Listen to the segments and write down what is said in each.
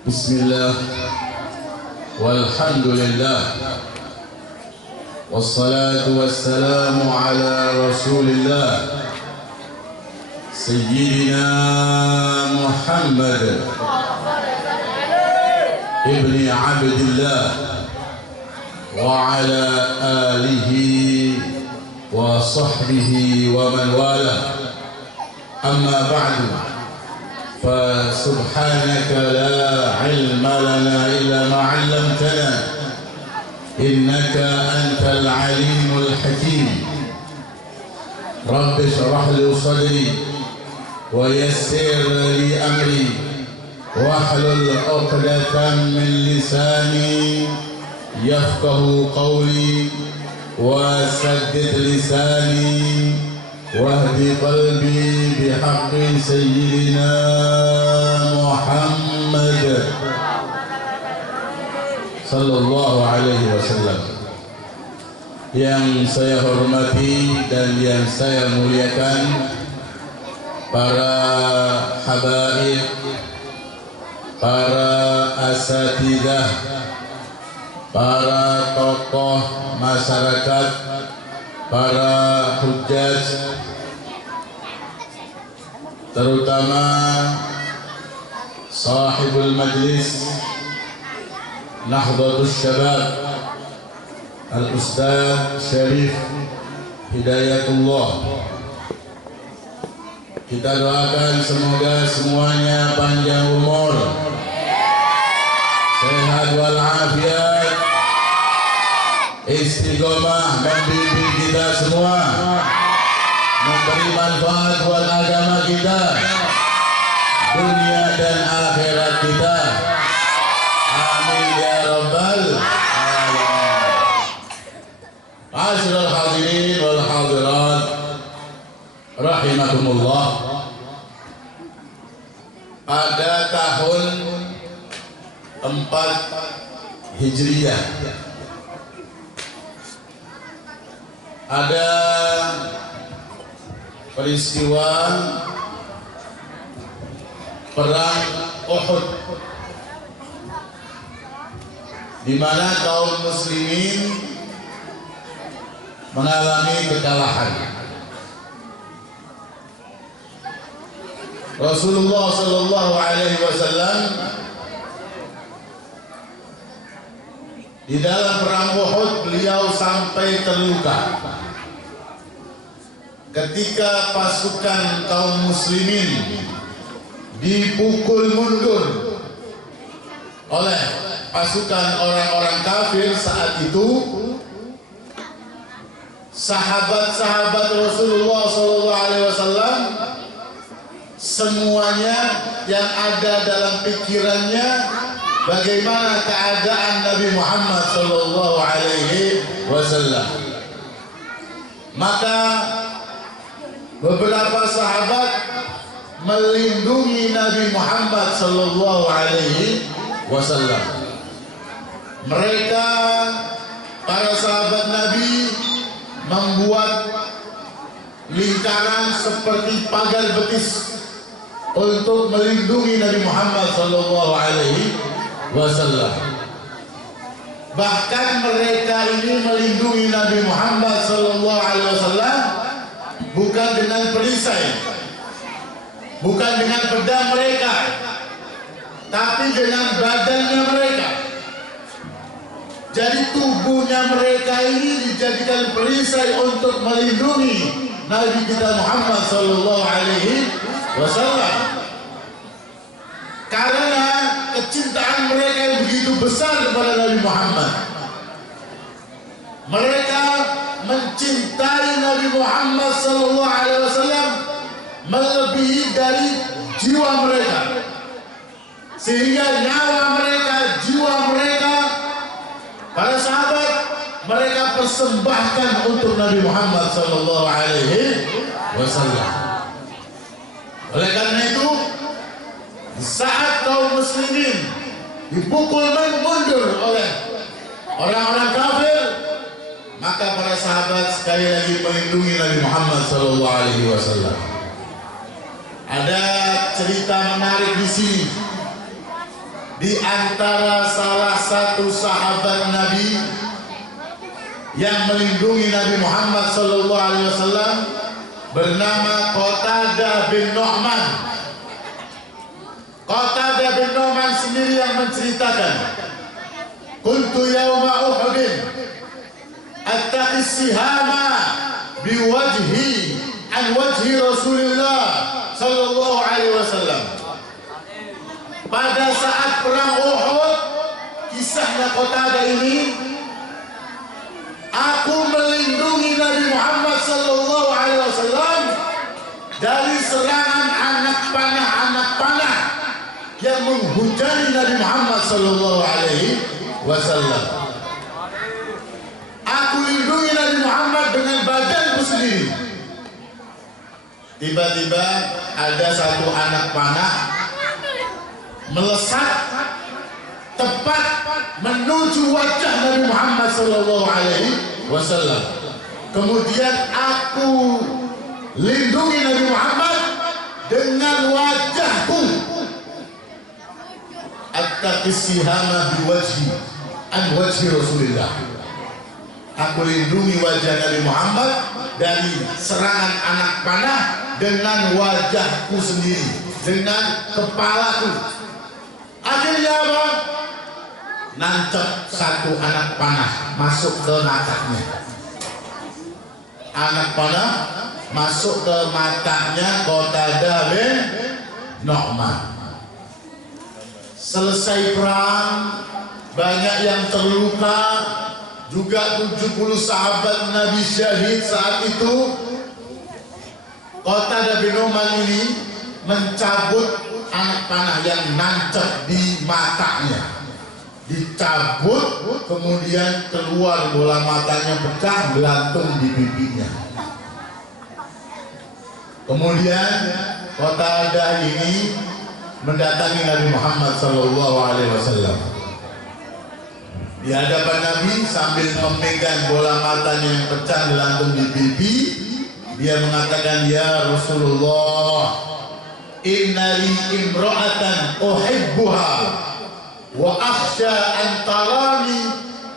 Bismillah, walhamdulillah, wassalatu wassalamu ala rasulillah Sayyidina Muhammad ibni Abdillah wa ala alihi wa sahbihi wa man wala. Amma ba'du, فسبحانك لا علم لنا إلا ما علمتنا إنك أنت العليم الحكيم. رب اشرح لي صدري ويسر لي أمري واحلل عقدة من لساني يفقه قولي وسدد لساني واهدي قلبي بحق سيدنا Muhammad sallallahu alaihi wasallam. Yang saya hormati dan yang saya muliakan para habaib, para asatidzah, para tokoh masyarakat, para hujjaj, terutama sahibul majlis Nahdlatul Syabab Al-Ustaz Syarif Hidayatullah. Kita doakan semoga semuanya panjang umur, sehat walafiat, istiqomah membimbing kita semua, memberi manfaat buat agama kita, dunia dan akhirat kita. Amin ya rabbal alamin. Ma'asyiral hadirin wal hadirat rahimakumullah. Pada tahun 4 Hijriah ada peristiwa perang Uhud, di mana kaum muslimin mengalami kekalahan. Rasulullah sallallahu alaihi wasallam di dalam perang Uhud beliau sampai terluka ketika pasukan kaum muslimin dipukul mundur oleh pasukan orang-orang kafir. Saat itu sahabat-sahabat Rasulullah SAW semuanya yang ada dalam pikirannya bagaimana keadaan Nabi Muhammad SAW. Maka beberapa sahabat melindungi Nabi Muhammad sallallahu alaihi wasallam. Mereka, para sahabat Nabi, membuat lingkaran seperti pagar betis untuk melindungi Nabi Muhammad sallallahu alaihi wasallam. Bahkan mereka ini melindungi Nabi Muhammad sallallahu alaihi wasallam bukan dengan perisai, bukan dengan pedang mereka, tapi dengan badannya mereka. Jadi tubuhnya mereka ini dijadikan perisai untuk melindungi Nabi kita Muhammad sallallahu alaihi wasallam. Karena kecintaan mereka yang begitu besar kepada Nabi Muhammad. Mereka mencintai Nabi Muhammad sallallahu alaihi wasallam melebihi dari jiwa mereka, sehingga nyawa mereka, jiwa mereka, para sahabat mereka persembahkan untuk Nabi Muhammad sallallahu alaihi wasallam. Oleh karena itu, saat kaum muslimin dipukul mundur oleh orang-orang kafir, maka para sahabat sekali lagi melindungi Nabi Muhammad sallallahu alaihi wasallam. Ada cerita menarik di sini. di antara salah satu sahabat Nabi yang melindungi Nabi Muhammad SAW bernama Qatadah bin Nu'man. Qatadah bin Nu'man sendiri yang menceritakan, kuntu yawma Uhudin attaqis sihama biwajhi an wajhi Rasulullah sallallahu alaihi wasallam. Pada saat perang Uhud, kisahnya Qatadah ini, aku melindungi Nabi Muhammad sallallahu alaihi wasallam dari serangan anak panah yang menghujani Nabi Muhammad sallallahu alaihi wasallam. Aku lindungi Nabi Muhammad dengan badanku sendiri. Tiba-tiba ada satu anak panah melesat tepat menuju wajah Nabi Muhammad sallallahu alaihi wasallam. Kemudian aku lindungi Nabi Muhammad dengan wajahku. Attaqis sihama biwajhi an wajhi Rasulillah. Aku lindungi wajah Nabi Muhammad dari serangan anak panah dengan wajahku sendiri, dengan kepalaku. Akhirnya apa? Nancep satu anak panah masuk ke matanya. Anak panah masuk ke matanya Qatadah bin Nu'man. Selesai perang, banyak yang terluka, juga 70 sahabat Nabi syahid saat itu. Qatadah bin Nu'man ini mencabut anak panah yang nancap di matanya, dicabut, kemudian keluar bola matanya pecah, gelantung di pipinya. Kemudian Qatadah ini mendatangi Nabi Muhammad SAW. Di hadapan Nabi sambil memegang bola matanya yang pecah, gelantung di pipi, dia mengatakan, ya Rasulullah, innali imra'atan uhibbuha wa akhsha an tarani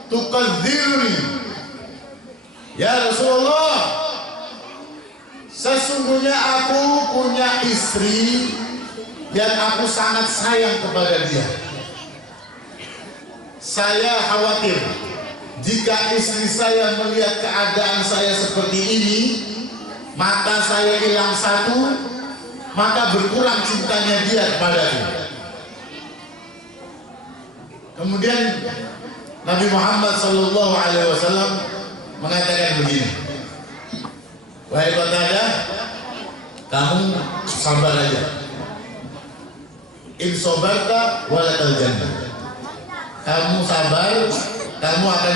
tukadziruni. Ya Rasulullah, sesungguhnya aku punya istri yang aku sangat sayang kepada dia. Saya khawatir jika istri saya melihat keadaan saya seperti ini, mata saya hilang satu, maka berkurang cintanya dia kepadaku. Kemudian Nabi Muhammad SAW mengatakan begini, wahai Qatadah, kamu sabar aja. In sobarta walakal jannah. Kamu sabar, kamu akan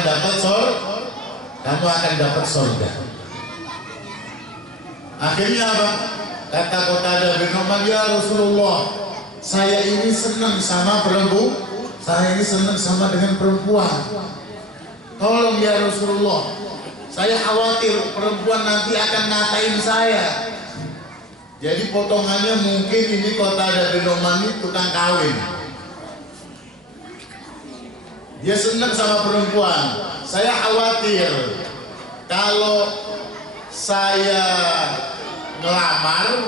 dapat surga. Akhirnya apa? Kata Qatadah bin Nu'man, ya Rasulullah, saya ini senang sama perempuan, saya ini senang sama dengan perempuan. Tolong ya Rasulullah, saya khawatir perempuan nanti akan ngatain saya. Jadi potongannya mungkin ini Qatadah bin Nu'man ini tukang kawin. Dia senang sama perempuan. Saya khawatir kalau saya ngelamar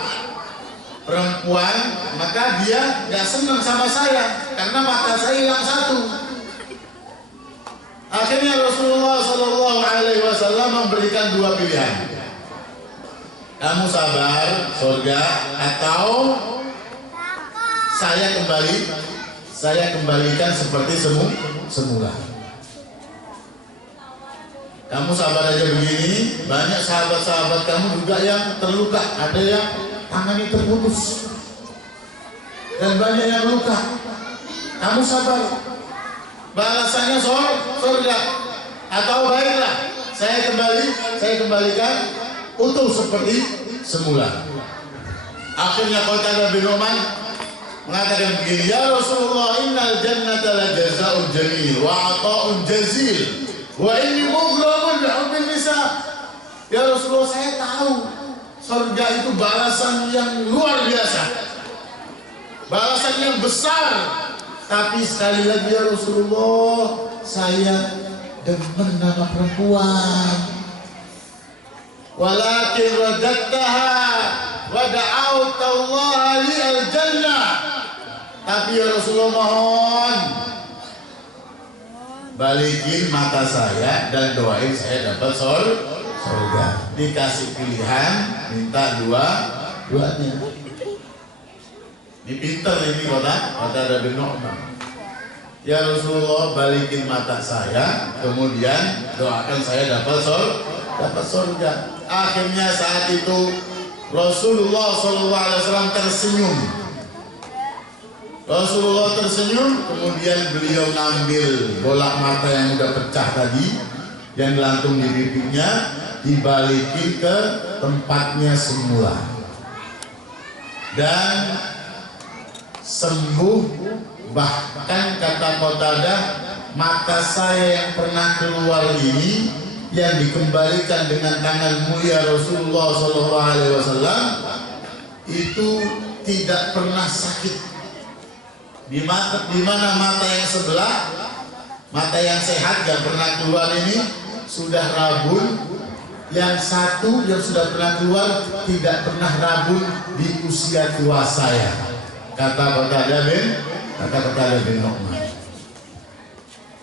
perempuan, maka dia nggak senang sama saya karena mata saya hilang satu. Akhirnya Rasulullah SAW memberikan dua pilihan. Kamu sabar, surga, atau saya kembalikan seperti semula. Kamu sabar aja begini. Banyak sahabat-sahabat kamu juga yang terluka, ada yang tangannya terputus, dan banyak yang luka. Kamu sabar, balasannya surga, atau baiklah saya kembalikan utuh seperti semula. Akhirnya Qatadah bin Nu'man mengatakan begini, ya Rasulullah, innal jannata la jazaa'un jamil wa 'ata'un jazil wa inni mughramun bi hubbil nisa. Ya Rasulullah, saya tahu surga itu balasan yang luar biasa, balasan yang besar, Tapi sekali lagi ya Rasulullah, saya demen nama perempuan. Walakin radadtaha wa da'awta Allah li al-jannah. Tapi ya Rasulullah, mohon balikin mata saya dan doain saya dapat surga. Dikasih pilihan, minta duanya. Ini pinter ini kota ada bin Nu'man. Ya Rasulullah, balikin mata saya, kemudian doakan saya dapat surga. Akhirnya saat itu Rasulullah SAW tersenyum. Rasulullah tersenyum, kemudian beliau ngambil bola mata yang udah pecah tadi, yang gelantung di pipinya, dibalikin ke tempatnya semula. Dan sembuh. Bahkan kata Qatadah, mata saya yang pernah keluar ini yang dikembalikan dengan tangan mulia Rasulullah SAW itu tidak pernah sakit. Di mana mata yang sebelah, mata yang sehat yang pernah keluar ini sudah rabun, yang satu yang sudah pernah keluar tidak pernah rabun di usia tua saya. Kata Qatadah bin Nu'man.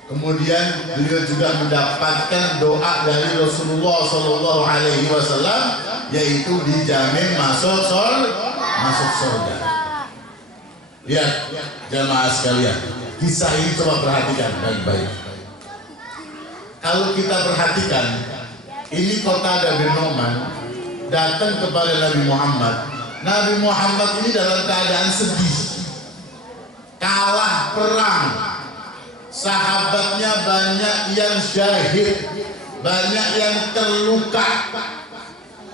Kemudian beliau juga mendapatkan doa dari Rasulullah SAW, yaitu dijamin masuk surga. Lihat jamaah sekalian, kisah ini coba perhatikan baik-baik. Kalau kita perhatikan, ini Qatadah bin Nu'man datang kepada Nabi Muhammad. Nabi Muhammad ini dalam keadaan sedih, kalah perang, sahabatnya banyak yang syahid, banyak yang terluka.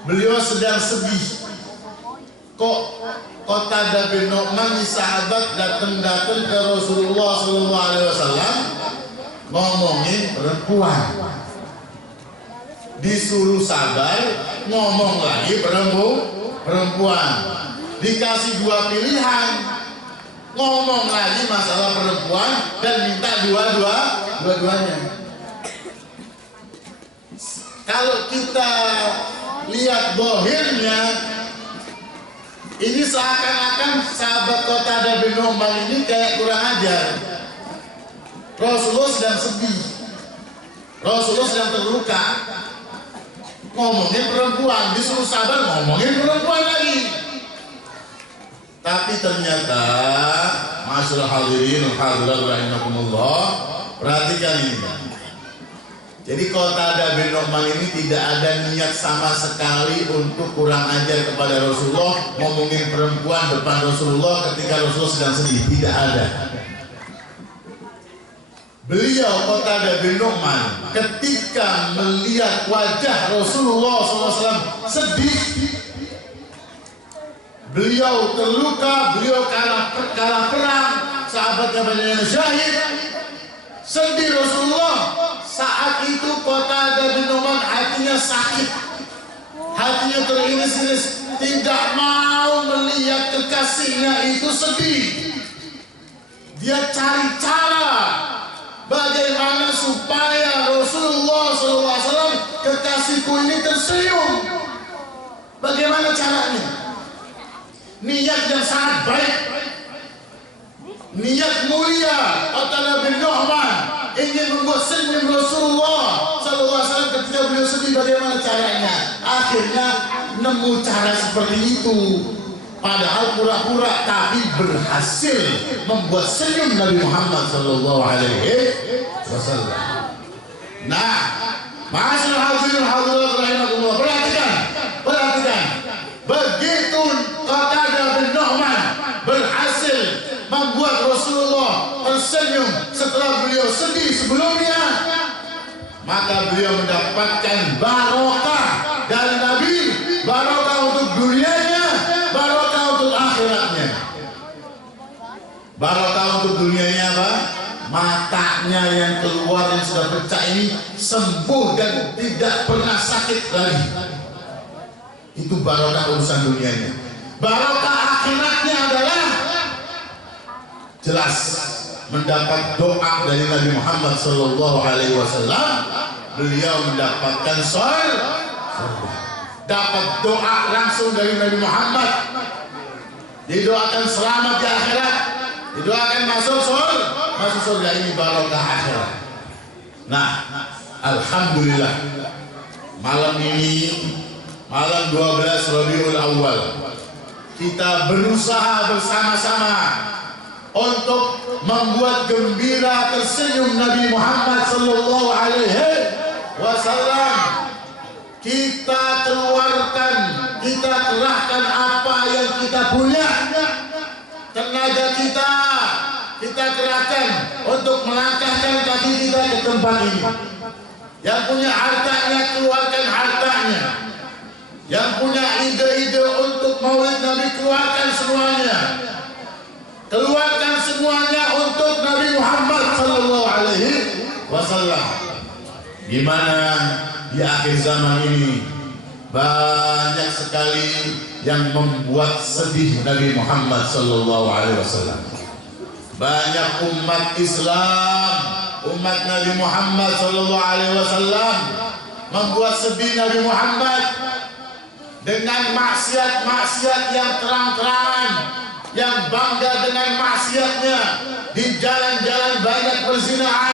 Beliau sedang sedih. Kok Qatadah bin Nu'man ni sahabat datang ke Rasulullah SAW ngomongin perempuan, disuruh sabar, ngomong lagi perempuan, dikasih dua pilihan, ngomong lagi masalah perempuan dan minta dua-duanya. Kalau kita lihat dohirnya, ini seakan-akan sahabat Qatadah bin Nu'man ini kayak kurang ajar. Rasulullah sedang sedih, Rasulullah sedang terluka, ngomongin perempuan, disuruh sabar, ngomongin perempuan lagi. Tapi ternyata, masyaallah hadirin hadirat rahimakumullah, perhatikan ini. Jadi Qatadah bin Nu'man ini tidak ada niat sama sekali untuk kurang ajar kepada Rasulullah, ngomongin perempuan depan Rasulullah ketika Rasulullah sedang sedih, tidak ada. Beliau Qatadah bin Nu'man ketika melihat wajah Rasulullah SAW sedih, beliau terluka, beliau kalah perang, sahabatnya banyak yang syahid, sedih Rasulullah. Saat itu Qatadah bin Nu'man hatinya sakit, hatinya teriris-iris, tidak mau melihat kekasihnya itu sedih. Dia cari cara bagaimana supaya Rasulullah SAW, kekasihku ini tersenyum. Bagaimana caranya? Niat yang sangat baik, niat mulia Qatadah bin Nu'man ingin membuat senyum Rasulullah SAW ketika beliau sedih. Bagaimana caranya? Akhirnya nemu cara seperti itu, padahal pura-pura, tapi berhasil membuat senyum Nabi Muhammad SAW. Nah, masyaallah hadirin hadirat rahimakumullah, perhatikan, begitu Qatadah bin Nu'man berhasil membuat Rasulullah tersenyum setelah beliau sedih sebelumnya, maka beliau mendapatkan barokah dari Nabi, barokah untuk dunianya, barokah untuk akhiratnya. Barokah untuk dunianya apa? Matanya yang keluar yang sudah pecah ini sembuh dan tidak pernah sakit lagi. Itu barokah urusan dunianya. Barokah akhiratnya adalah jelas, mendapat doa dari Nabi Muhammad sallallahu alaihi wasallam, beliau mendapatkan surga. Dapat doa langsung dari Nabi Muhammad, didoakan selamat di akhirat, didoakan masuk surga, ini barokah akhirat. Nah, alhamdulillah malam ini, malam 12 Rabiul Awal, kita berusaha bersama-sama untuk membuat gembira tersenyum Nabi Muhammad sallallahu alaihi wasallam. Kita keluarkan, kita kerahkan apa yang kita punya, tenaga kita kerahkan untuk melangkahkan kaki kita ke tempat ini. Yang punya hartanya, keluarkan hartanya. Yang punya ide-ide untuk maulid Nabi, keluarkan semuanya. Keluarkan semuanya untuk Nabi Muhammad sallallahu alaihi wasallam. Gimana di akhir zaman ini banyak sekali yang membuat sedih Nabi Muhammad sallallahu alaihi wasallam. Banyak umat Islam, umat Nabi Muhammad sallallahu alaihi wasallam membuat sedih Nabi Muhammad dengan maksiat-maksiat yang terang-terangan, yang bangga dengan maksiatnya. Di jalan-jalan banyak perzinahan.